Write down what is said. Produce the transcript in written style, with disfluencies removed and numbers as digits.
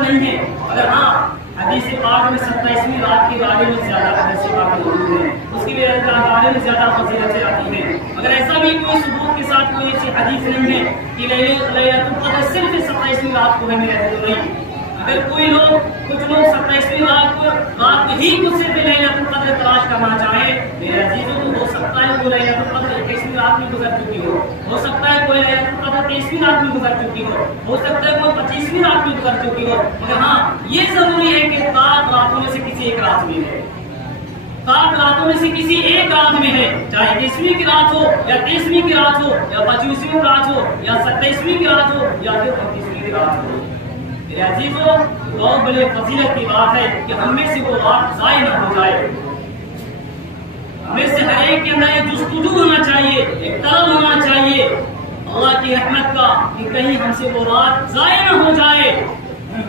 نہیں ہے، مگر ہاں حدیث پاک میں 27ویں رات کے بارے میں زیادہ حدیث پاک موجود ہے، اس کے بارے میں زیادہ فضیلتیں آتی ہیں، مگر ایسا بھی کوئی ثبوت کے ساتھ کوئی ایسی حدیث نہیں ہے کہ لیلۃ القدر صرف 27ویں رات کو ہے، نہیں۔ اگر کوئی لوگ کچھ لوگ 27ویں رات ہی کو صرف لیلۃ القدر تلاش کرنا چاہے، میرے عزیزوں تو ہو سکتا ہے کوئی لیلۃ القدر 21ویں رات میں گزر چکی ہو سکتا ہے کوئی لیلۃ القدر 23ویں رات میں گزر چکی ہو سکتا ہے کوئی 25ویں رات میں گزر چکی ہو، مگر ہاں یہ ضروری ہے کہ 7 راتوں میں سے کسی ایک رات میں ہے، 7 راتوں میں سے کسی ایک رات میں ہے، چاہے 21ویں کی رات ہو یا 23ویں کی رات ہو یا 25ویں رات ہو یا 27ویں کی رات ہو یا پھر 29ویں کی رات ہو۔ میرے عزیزوں، بہت بڑے فضیلت کی بات ہے کہ ہم میں سے وہ رات ضائع نہ ہو جائے، ہمیں سے ہر ایک کے اندر ایک جستجو ہونا چاہیے، ایک طلب ہونا چاہیے اللہ کی رحمت کا کہ کہیں ہم سے وہ رات ضائع نہ ہو جائے۔